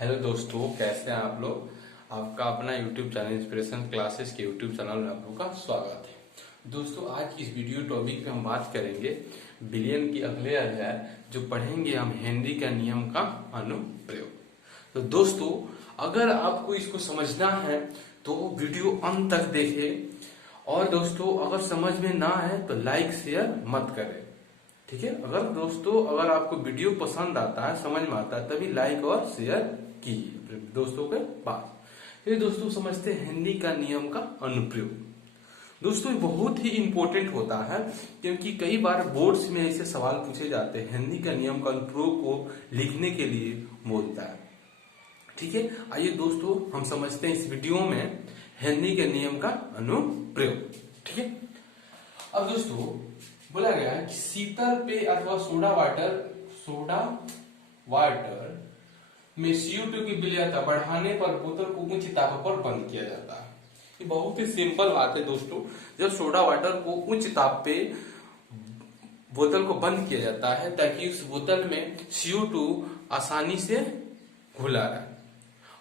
Hello दोस्तों, कैसे हैं आप लोग। आपका अपना YouTube चैनल इंस्पिरेशन क्लासेस के YouTube चैनल में आप लोग का स्वागत है। दोस्तों, आज की इस वीडियो टॉपिक पे हम बात करेंगे बिलियन की अगले अध्याय जो पढ़ेंगे हम हेनरी का नियम का अनुप्रयोग। तो दोस्तों, अगर आपको इसको समझना है तो वीडियो अंत तक देखें, और दोस्तों अगर समझ में ना आए तो लाइक शेयर मत करें, ठीक है। अगर आपको वीडियो पसंद आता है, समझ में आता है, तभी लाइक और शेयर कीजिए अपने दोस्तों के पास। फिर दोस्तों समझते हैं हेनरी का नियम का अनुप्रयोग। दोस्तों ये बहुत ही इंपॉर्टेंट होता है, क्योंकि कई बार बोर्ड्स में ऐसे सवाल पूछे जाते हैं, हेनरी का नियम का अनुप्रयोग को लिखने के लिए बोलता है, ठीक है। आइए दोस्तों हम समझते हैं इस वीडियो में हेनरी के नियम का अनुप्रयोग, ठीक है। अब दोस्तों बोला गया है कि शीतल पेय अथवा सोडा वाटर में CO2 की विलयता बढ़ाने पर बोतल को उच्च ताप पर बंद किया जाता है। ये बहुत ही सिंपल बात है दोस्तों। जब सोडा वाटर को उच्च ताप पे बोतल को बंद किया जाता है ताकि उस बोतल में CO2 आसानी से घुला रहे।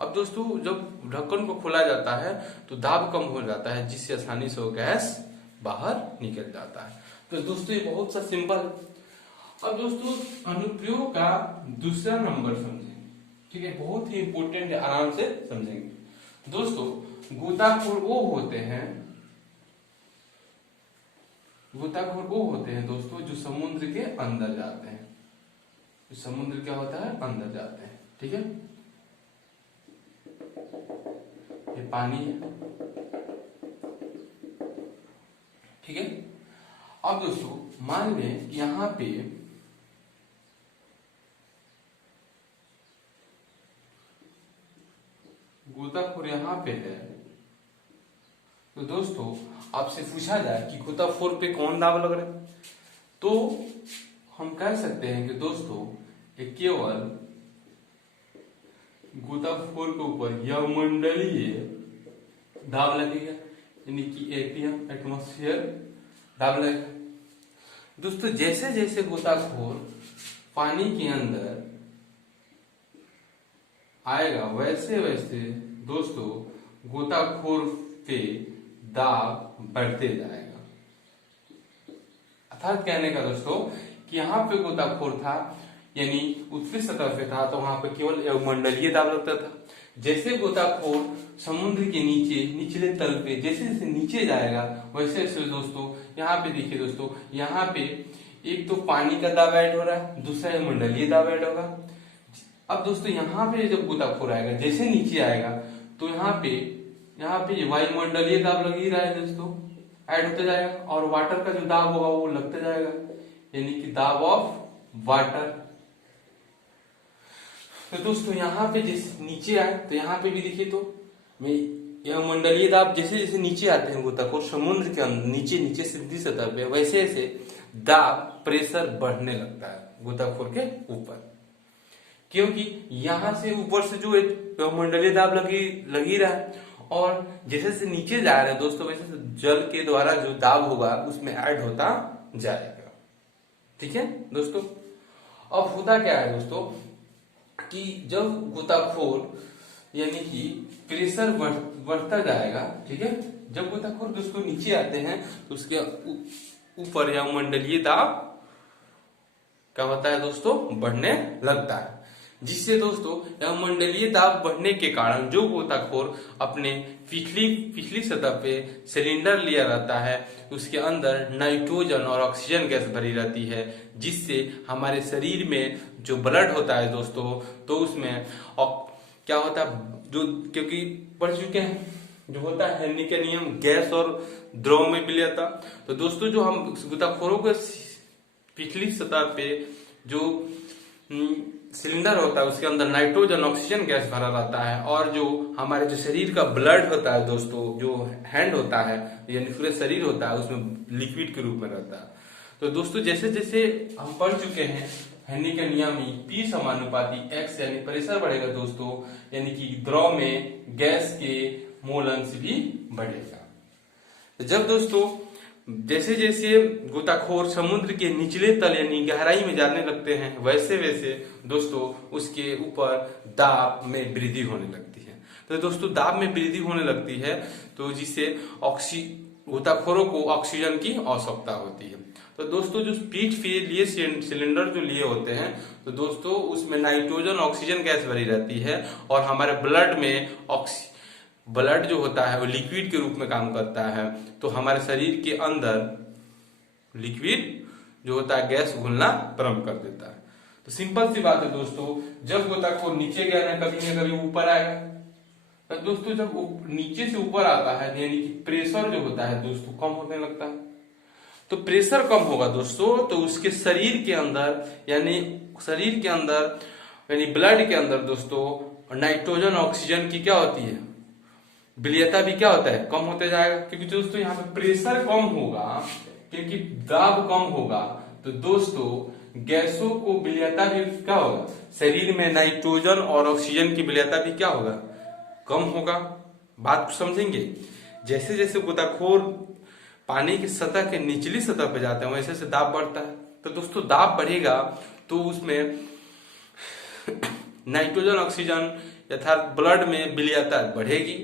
अब दोस्तों जब ढक्कन को खोला जाता है तो दाब कम हो जाता है, जिससे आसानी से वो गैस बाहर निकल जाता है। तो दोस्तों ये बहुत सा सिंपल। अब दोस्तों अनुप्रयोग का दूसरा नंबर समझेंगे, ठीक है, बहुत ही इंपॉर्टेंट है, आराम से समझेंगे। दोस्तों गोताखोर वो होते हैं दोस्तों जो समुद्र के अंदर जाते हैं। समुद्र क्या होता है, अंदर जाते हैं, ठीक है। ये पानी है, ठीक है। अब दोस्तों मान लें कि यहां पे गोताखोर यहां पे है, तो दोस्तों आपसे पूछा जाए कि गोताखोर पे कौन दाब लग रहा है, तो हम कह सकते हैं कि दोस्तों ये केवल गोताखोर के ऊपर यह मंडलीय दाब लगेगा, यानी कि एटीएम एटमॉस्फेयर दाब लगेगा। दोस्तों जैसे जैसे गोताखोर पानी के अंदर आएगा वैसे वैसे दोस्तों गोताखोर पे दाब बढ़ते जाएगा। अर्थात कहने का दोस्तों कि यहाँ पे गोताखोर था, यानी उत्कृष्ट सतह पे था, तो वहां पे केवल मंडलीय दाब लगता था। जैसे गोताखोर समुद्र के नीचे निचले तल पे जैसे जैसे नीचे जाएगा वैसे वैसे दोस्तों यहाँ पे देखिए दोस्तों, यहाँ पे एक तो पानी का दाब ऐड हो रहा है, दूसरा मंडलीय दाब ऐड होगा। अब दोस्तों यहाँ पे जब गोताखोर आएगा जैसे नीचे आएगा तो यहाँ पे वायुमंडलीय दाब लग ही रहा है दोस्तों, ऐड होता जाएगा, और वाटर का जो दाब होगा वो लगता जाएगा, यानी कि दाब ऑफ वाटर। तो दोस्तों यहाँ पे जैसे नीचे आए तो यहाँ पे भी देखिए तो यह मंडलीय दाब जैसे जैसे नीचे आते हैं गोताखोर समुद्र के अंदर नीचे सीधी सतह पे, वैसे वैसे दाब प्रेशर बढ़ने लगता है गोताखोर के ऊपर, क्योंकि यहां से ऊपर से जो मंडलीय दाब लगी रहा है, और जैसे जैसे नीचे जा रहे हैं दोस्तों वैसे जल के द्वारा जो दाब होगा उसमें ऐड होता जाएगा, ठीक है दोस्तों। अब होता क्या है दोस्तों कि जब गोताखोर यानी कि प्रेशर बढ़ता जाएगा, ठीक है, जब गोताखोर दोस्तों नीचे आते हैं तो उसके ऊपर या मंडलीय दाब क्या होता है दोस्तों, बढ़ने लगता है, जिससे दोस्तों यह मंडलीय दाब बढ़ने के कारण जो गोताखोर अपने पिछली सतह पे सिलेंडर लिया रहता है उसके अंदर नाइट्रोजन और ऑक्सीजन गैस भरी रहती है, जिससे हमारे शरीर में जो ब्लड होता है दोस्तों तो उसमें क्या होता है, जो क्योंकि पढ़ चुके हैं जो होता है हेनरी का नियम गैस और द्रव में विलयता। तो दोस्तों जो हम गोताखोरों के पिछली सतह पे जो सिलेंडर होता है उसके अंदर नाइट्रोजन ऑक्सीजन गैस भरा रहता है, और जो हमारे जो शरीर का ब्लड होता है दोस्तों, जो हैंड होता है यानी पूरे शरीर होता है उसमें लिक्विड के रूप में रहता है। तो दोस्तों जैसे जैसे हम पढ़ चुके हैं हेनरी का नियम ही P समानुपाती X, यानी प्रेशर बढ़ेगा दोस्तों, यानी कि द्रव में गैस के मोल अंश भी बढ़ेगा। जब दोस्तों जैसे जैसे गोताखोर समुद्र के निचले तल यानी गहराई में जाने लगते हैं, वैसे वैसे दोस्तों उसके ऊपर दाब में वृद्धि होने लगती है। तो दोस्तों दाब में वृद्धि होने लगती है तो जिससे गोताखोरों को ऑक्सीजन की आवश्यकता होती है। तो दोस्तों जो पीठ पे लिए सिलेंडर जो लिए होते हैं तो दोस्तों उसमें नाइट्रोजन ऑक्सीजन गैस भरी रहती है और हमारे ब्लड में ब्लड जो होता है वो लिक्विड के रूप में काम करता है। तो हमारे शरीर के अंदर लिक्विड जो होता है गैस घुलना प्रारंभ कर देता है। तो सिंपल सी बात है दोस्तों, जब गोताखोर नीचे गया ना कभी ऊपर आएगा। तो दोस्तों जब नीचे से ऊपर आता है यानी कि प्रेशर जो होता है दोस्तों कम होने लगता है। तो प्रेशर कम होगा दोस्तों तो उसके शरीर के अंदर यानी ब्लड के अंदर दोस्तों नाइट्रोजन ऑक्सीजन की क्या होती है, विलीयता भी क्या होता है, कम होते जाएगा। क्योंकि दोस्तों यहाँ पे प्रेशर कम होगा, क्योंकि दाब कम होगा तो दोस्तों गैसों को विलीयता भी क्या होगा, शरीर में नाइट्रोजन और ऑक्सीजन की विलीयता भी क्या होगा, कम होगा। बात समझेंगे। जैसे जैसे गोताखोर पानी की सतह के निचली सतह पे जाते हैं वैसे वैसे दाब बढ़ता है। तो दोस्तों दाब बढ़ेगा तो उसमें नाइट्रोजन ऑक्सीजन अर्थात ब्लड में विलीयता बढ़ेगी।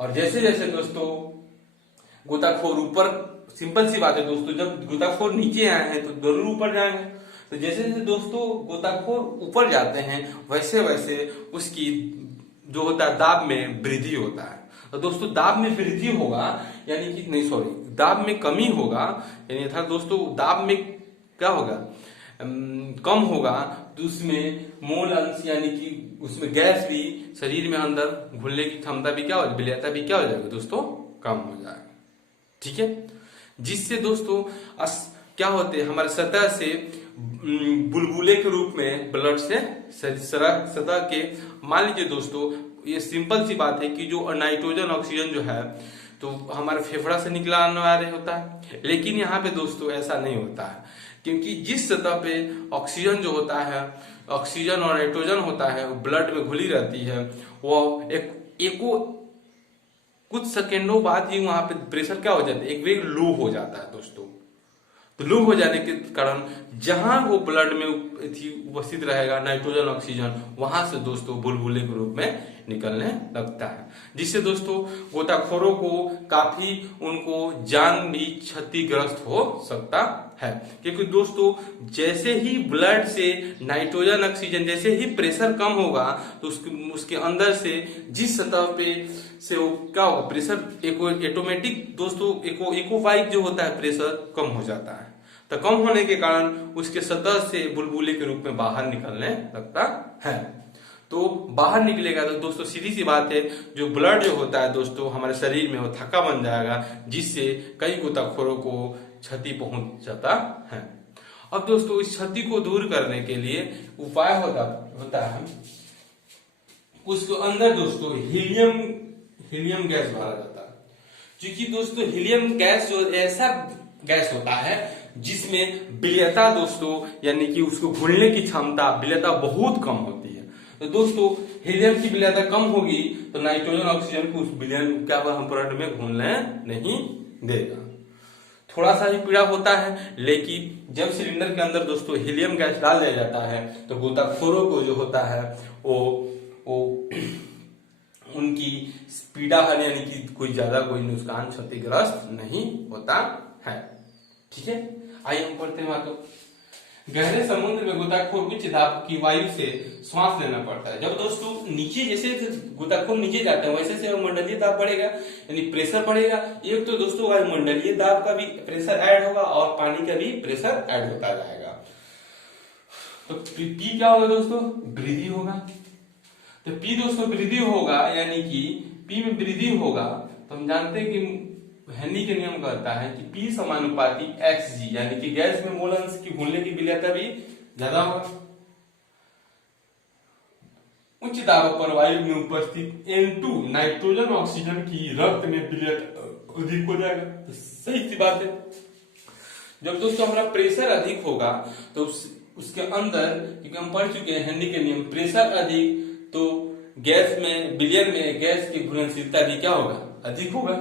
और जैसे जैसे दोस्तों गोताखोर ऊपर, सिंपल सी बात है दोस्तों, जब गोताखोर नीचे आए हैं तो जरूर ऊपर जाएंगे। तो जैसे जैसे दोस्तों गोताखोर ऊपर जाते हैं वैसे वैसे उसकी जो होता है दाब में वृद्धि होता है। तो दोस्तों दाब में वृद्धि होगा यानी कि नहीं सॉरी दाब में कमी होगा यानी था दोस्तों दाब में क्या होगा, कम होगा तो उसमें मोल अंश यानी कि उसमें गैस भी शरीर में अंदर घुलने की क्षमता भी क्या हो जाएगी, विलीयता भी क्या हो जाएगी दोस्तों, कम हो जाएगा। ठीक है, जिससे दोस्तों क्या होते हैं हमारे सतह से बुलबुले के रूप में ब्लड से सतह के, मान लीजिए दोस्तों ये सिंपल सी बात है कि जो नाइट्रोजन ऑक्सीजन जो है तो हमारे फेफड़ा से निकला आने वाले होता है, लेकिन यहाँ पे दोस्तों ऐसा नहीं होता है। क्योंकि जिस सतह पे ऑक्सीजन जो होता है, ऑक्सीजन और नाइट्रोजन होता है वो ब्लड में घुली रहती है, वो कुछ सेकेंडों बाद ही वहां पे प्रेशर क्या हो जाता है, एक वेग लो हो जाता है दोस्तों। तो लो हो जाने के कारण जहां वो ब्लड में उपस्थित रहेगा नाइट्रोजन ऑक्सीजन, वहां से दोस्तों बुलबुले के रूप में निकलने लगता है, जिससे दोस्तों गोताखोरों को काफी उनको जान भी क्षतिग्रस्त हो सकता है। क्योंकि दोस्तों जैसे ही ब्लड से नाइट्रोजन ऑक्सीजन जैसे ही प्रेशर कम होगा तो उसके अंदर से जिस सतह पे से वो क्या होगा, प्रेशर ऑटोमेटिक दोस्तों इकोवाइक जो होता है प्रेशर कम हो जाता है। तो कम होने के कारण उसके सतह से बुलबुले के रूप में बाहर निकलने लगता है। तो बाहर निकलेगा तो दोस्तों सीधी सी बात है जो ब्लड जो होता है दोस्तों हमारे शरीर में वो थक्का बन जाएगा, जिससे कई गोताखोरों को क्षति पहुंच जाता है। अब दोस्तों इस क्षति को दूर करने के लिए उपाय होता है उसके अंदर दोस्तों हीलियम गैस भरा जाता है। क्योंकि दोस्तों हीलियम गैस जो ऐसा गैस होता है जिसमें विलीयता दोस्तों यानी कि उसको घुलने की क्षमता विलीयता बहुत कम होती है। तो दोस्तों हीलियम की विलीयता कम होगी तो नाइट्रोजन ऑक्सीजन को उस विलयन क्या हम ब्लड में घुलने नहीं देगा। थोड़ा सा ही पीड़ा होता है, लेकिन जब सिलेंडर के अंदर दोस्तों हीलियम गैस डाल दिया जाता है तो गोताखोरों को जो होता है वो उनकी पीड़ा यानी कि कोई नुकसान क्षतिग्रस्त नहीं होता है। ठीक है, आइए हम पढ़ते हैं बातों। गहरे समुद्र में गोताखोर उच्च दाब की वायु से श्वास लेना पड़ता है। जब दोस्तों नीचे जैसे गोताखोर नीचे जाते हैं वैसे से वायुमंडलीय दाब बढ़ेगा यानी प्रेशर बढ़ेगा। एक तो दोस्तों वायुमंडलीय दाब का भी प्रेशर ऐड होगा और पानी का भी प्रेशर ऐड होता जाएगा। तो पी क्या होगा दोस्तों, वृद्धि होगा। तो पी दोस्तों वृद्धि होगा यानी कि पी में वृद्धि होगा तो हम जानते हैं कि हेनरी के नियम कहता है कि P समानुपाती Xg यानी कि गैस में मोल अंश की घुलने की विलीयता भी ज्यादा होगा। उच्च दाब पर वायु में उपस्थित N2 नाइट्रोजन ऑक्सीजन की रक्त में विलीयता अधिक हो जाएगा। तो सही सी बात है, जब दोस्तों हमारा प्रेशर अधिक होगा तो उसके अंदर, क्योंकि हम पढ़ चुके हैं हेनरी के नियम, प्रेशर अधिक तो गैस में विलयन में गैस की घुलनशीलता भी क्या होगा, अधिक होगा।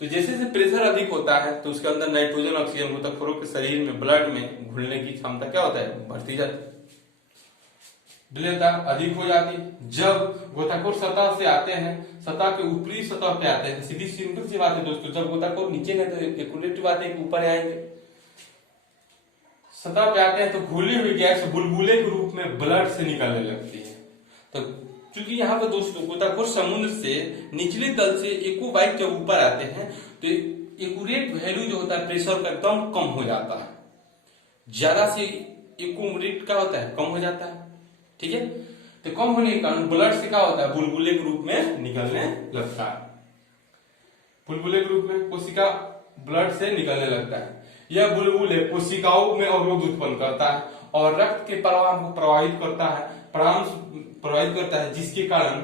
तो जैसे जैसे प्रेशर अधिक होता है तो उसके अंदर नाइट्रोजन ऑक्सीजन गोताखोरों के शरीर में ब्लड में घुलने की क्षमता क्या होता है, बढ़ती जाती है, विलेयता अधिक हो जाती है। जब गोताखोर सतह से आते हैं, सतह के ऊपरी सतह पे आते हैं, सीधी सिंपल सी बात है दोस्तों, जब गोताखोर नीचे गए तो एक्यूरेट बात है कि ऊपर आएंगे, सतह पे आते हैं तो घुली हुई गैस बुलबुले के रूप में ब्लड से निकलने लगती है। तो क्योंकि यहाँ पर दोस्तों गोताखोर समुद्र से निचले तल से एक्वाबाइट जब ऊपर आते हैं तो एक्यूरेट वैल्यू जो होता है प्रेशर का एकदम कम हो जाता है, ज्यादा से एक्यूरेट क्या होता है, कम हो जाता है, ठीक है। तो कम होने के कारण ब्लड से क्या होता है, बुलबुले के रूप में निकलने लगता है, बुलबुले के रूप में कोशिका ब्लड से निकलने लगता है। यह बुलबुले कोशिकाओं में अवरोध उत्पन्न करता है और रक्त के प्रवाह को प्रभावित करता है, जिसके कारण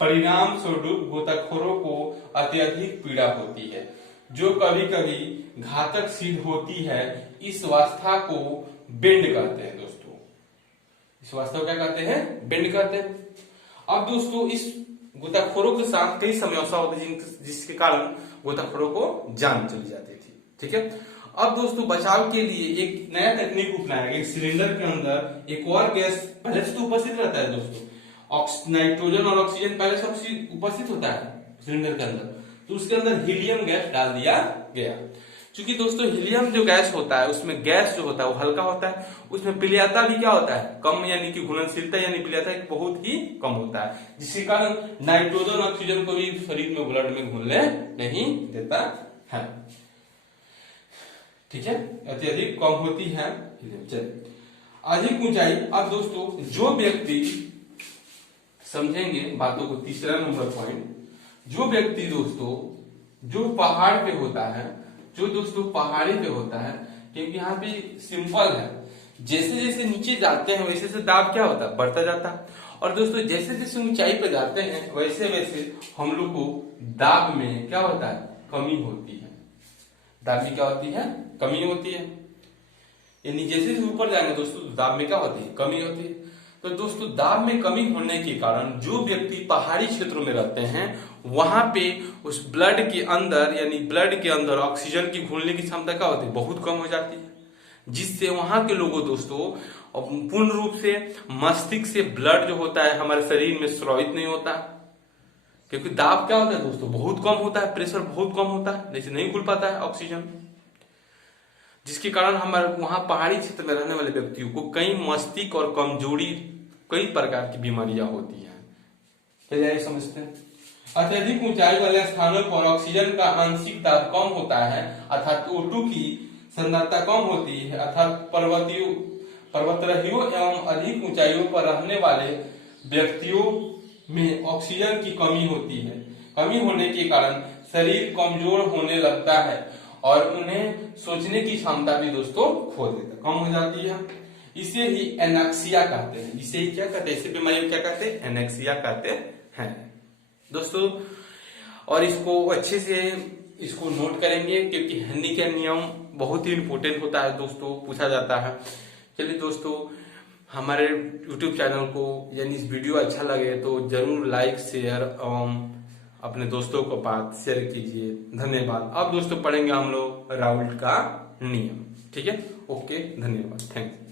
परिणाम स्वरूप गोताखोरों को अत्यधिक पीड़ा होती है, जो कभी कभी घातक सिद्ध होती है। इस अवस्था को बेंड कहते हैं दोस्तों, इस अवस्था को क्या कहते हैं, बेंड कहते हैं। अब दोस्तों इस गोताखोरों के साथ कई समस्या होती है जिसके कारण गोताखोरों को जान चली जाती थी, ठीक है। अब दोस्तों बचाव के लिए एक नया तकनीक अपनाया गया, सिलेंडर के अंदर एक और गैस पहले से तो उपस्थित रहता है दोस्तों, नाइट्रोजन और ऑक्सीजन पहले से उपस्थित होता है सिलेंडर के अंदर, तो उसके अंदर हीलियम गैस डाल दिया गया। क्योंकि दोस्तों हीलियम जो गैस होता है उसमें गैस जो होता है वो हल्का होता है, उसमें विलेयता भी क्या होता है, कम, यानी कि घुलनशीलता यानी विलेयता बहुत ही कम होता है, जिसके कारण नाइट्रोजन ऑक्सीजन को भी शरीर में ब्लड में घुलने नहीं देता है, ठीक है। अत्यधिक कम होती है अधिक ऊंचाई। अब दोस्तों जो व्यक्ति समझेंगे बातों को, तीसरा नंबर पॉइंट, जो व्यक्ति दोस्तों जो पहाड़ पे होता है, जो दोस्तों पहाड़ी पे होता है, क्योंकि यहाँ पे सिंपल है, जैसे जैसे नीचे जाते हैं वैसे वैसे दाब क्या होता है, बढ़ता जाता है। और दोस्तों जैसे जैसे ऊंचाई पे जाते हैं वैसे वैसे हम लोग को दाब में क्या होता है, कमी होती है, दाब में क्या होती है, कमी होती है। यानी जैसे जैसे ऊपर जाएंगे दोस्तों दाब में क्या होती है, कमी होती है। तो दोस्तों दाब में कमी होने के कारण जो व्यक्ति पहाड़ी क्षेत्रों में रहते हैं वहां पे उस ब्लड के अंदर, यानी ब्लड के अंदर ऑक्सीजन की घुलने की क्षमता क्या होती है, बहुत कम हो जाती है, जिससे वहां के लोगों दोस्तों पूर्ण रूप से मस्तिष्क से ब्लड जो होता है हमारे शरीर में स्रावित नहीं होता, क्योंकि दाब क्या होता है दोस्तों, बहुत कम होता है, प्रेशर बहुत कम होता है, जैसे नहीं घुल पाता है ऑक्सीजन, जिसके कारण हमारे वहां पहाड़ी क्षेत्र में रहने वाले व्यक्तियों को कई मस्तिष्क और कमजोरी, कई प्रकार की बीमारियां होती हैं। चलिए समझते हैं। अत्यधिक ऊंचाई वाले स्थानों पर ऑक्सीजन का आंशिक दाब कम होता है, अर्थात O2 की सांद्रता कम होती है, अर्थात पर्वतारोहियों एवं अधिक ऊंचाइयों पर रहने वाले व्यक्तियों में ऑक्सीजन की कमी होती है। कमी होने के कारण शरीर कमजोर होने लगता है और उन्हें सोचने की क्षमता भी दोस्तों खो देता, कम हो जाती है। इसे ही एनेक्सिया कहते हैं, इसे ही क्या कहते हैं, इसे बीमारी क्या कहते हैं, एनेक्सिया कहते हैं दोस्तों। और इसको अच्छे से इसको नोट करेंगे क्योंकि हिंदी के नियम बहुत ही इंपॉर्टेंट होता है दोस्तों, पूछा जाता है। चलिए दोस्तों हमारे YouTube चैनल को यानी इस वीडियो अच्छा लगे तो जरूर लाइक शेयर एवं अपने दोस्तों को पास शेयर कीजिए। धन्यवाद। अब दोस्तों पढ़ेंगे हम लोग राउल्ट का नियम, ठीक है। ओके, धन्यवाद, थैंक्स।